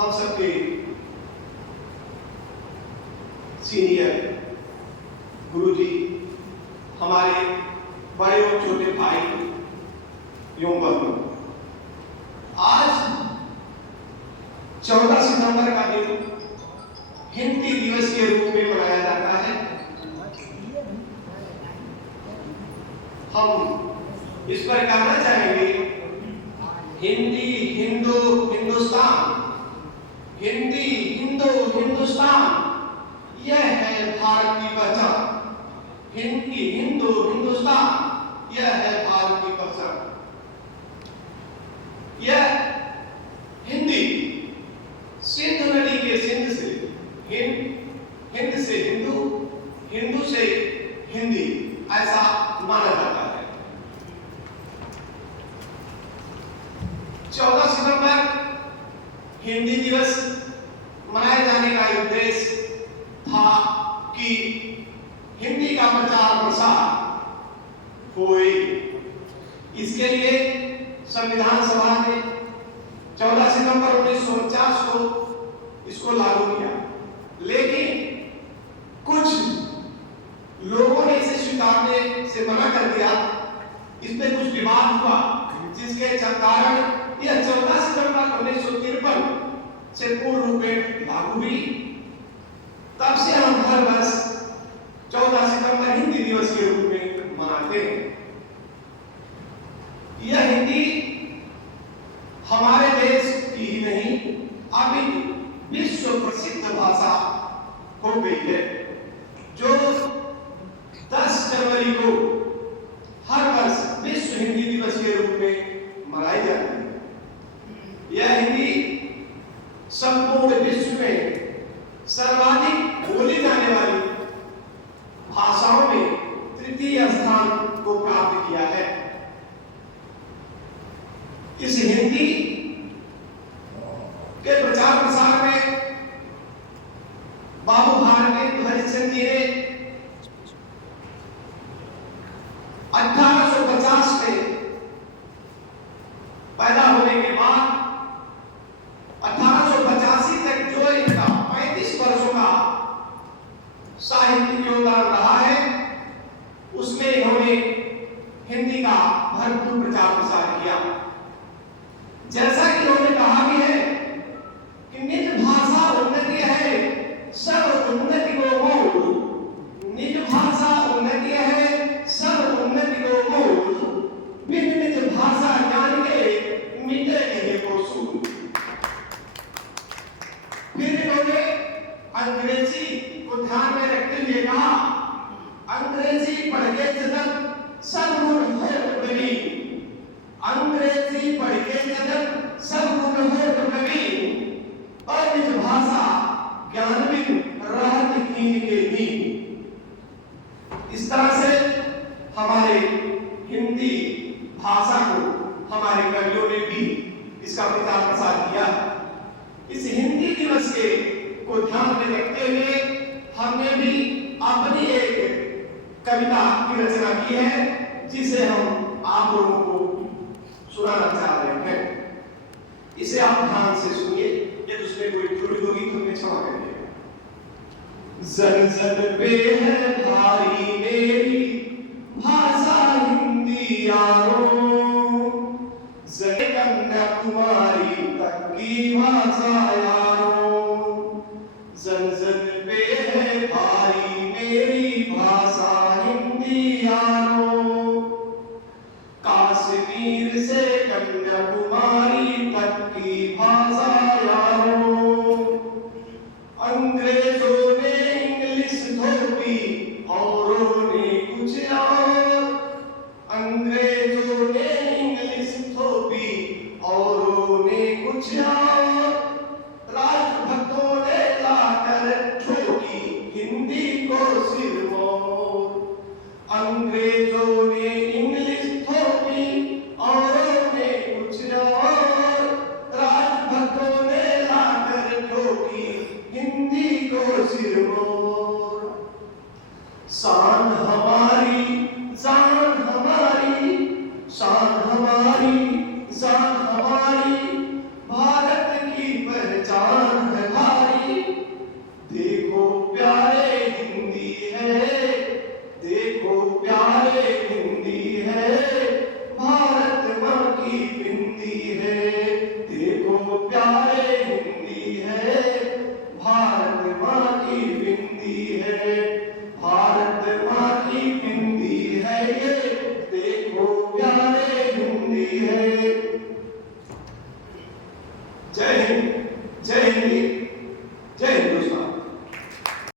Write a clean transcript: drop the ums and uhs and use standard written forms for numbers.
हम सबके सीनियर गुरुजी, हमारे बड़े और छोटे भाई एवं बहनों, आज 14 सितंबर का दिन हिंदी दिवस के रूप में मनाया जाता है। हम इस पर कहना चाहेंगे, हिंदी हिंदू हिंदुस्तान, हिंदी हिंदू हिंदुस्तान, यह है भारत की पहचान। हिंदी हिंदू हिंदुस्तान, यह है भारत की पहचान। यह हिंदी सिंधु नदी के सिंध से हिंद से हिंदू, हिंदू से हिंदी, ऐसा माना जाता है। 14 सितंबर हिंदी दिवस मनाए जाने का उद्देश्य था कि हिंदी का प्रचार प्रसार होए। इसके लिए संविधान सभा ने 14 सितंबर 1949 को इसको लागू किया, लेकिन कुछ लोगों ने इसे स्वीकारने से मना कर दिया। इसमें कुछ विवाद हुआ, जिसके कारण यह 14 सितंबर 1953 से पूर्ण रूप में लागू हुई। तब से हम हर वर्ष 14 सितंबर हिंदी दिवस के रूप में मनाते हैं। यह हिंदी हमारे देश की ही नहीं, अभी विश्व प्रसिद्ध भाषा हो गई है, जो 10 जनवरी को हर वर्ष विश्व हिंदी दिवस के रूप में मनाई जाती है। यह हिंदी संपूर्ण विश्व में सर्वाधिक बोली जाने वाली भाषाओं में तृतीय स्थान को प्राप्त किया है। इस हिंदी के प्रचार प्रसार में बाबू भारती हरिश्चंद्र जी ने 1850 में पैदा होने के बाद 1885 तक जो इनका 35 वर्षों का साहित्यिक योगदान रहा है, उसमें इन्होंने हिंदी का भरपूर प्रचार प्रसार किया। जैसा कि उन्होंने कहा भी है कि निज भाषा उन्नति है, सब उन्नति को मूल। निज भाषा उन्नति है, सब उन्नति को मूल। बिन निज भाषा ज्ञान के मिटे नहीं को सूल। फिर इन्होंने अंग्रेजी को ध्यान में रखते हुए कहा, अंग्रेजी पढ़ के जगत सर्वगुण हो नवीन। अंग्रेजी पढ़ के जगत सर्वगुण हो नवीन। और निज भाषा ज्ञान बिन रहत हीन के हीन। इस तरह से हमारे हिंदी भाषा को हमारे कवियों ने भी इसका प्रचार प्रसार किया। इस हिंदी दिवस के को ध्यान में रखते हुए हमने भी अपनी एक कविता की रचना की है, जिसे हम आप लोगों को सुनाना चाह रहे हैं। इसे आप ध्यान से सुनिए, यदि उसमें कोई त्रुटि होगी तो हमें क्षमा करिएगा। जन जन पे है भारी मेरी भाषा हिंदी यारों, जन कन्याकुमारी तक की भाषा यारों। जन जन पे है भारी मेरी भाषा हिंदी यारों, कश्मीर से कन्याकुमारी तक की भाषा यारों। अंग्रेजों ने इंग्लिश थोपी, औरों ने कुछ और। अंग्रेजों ने इंग्लिश थोपी, औरों ने कुछ और।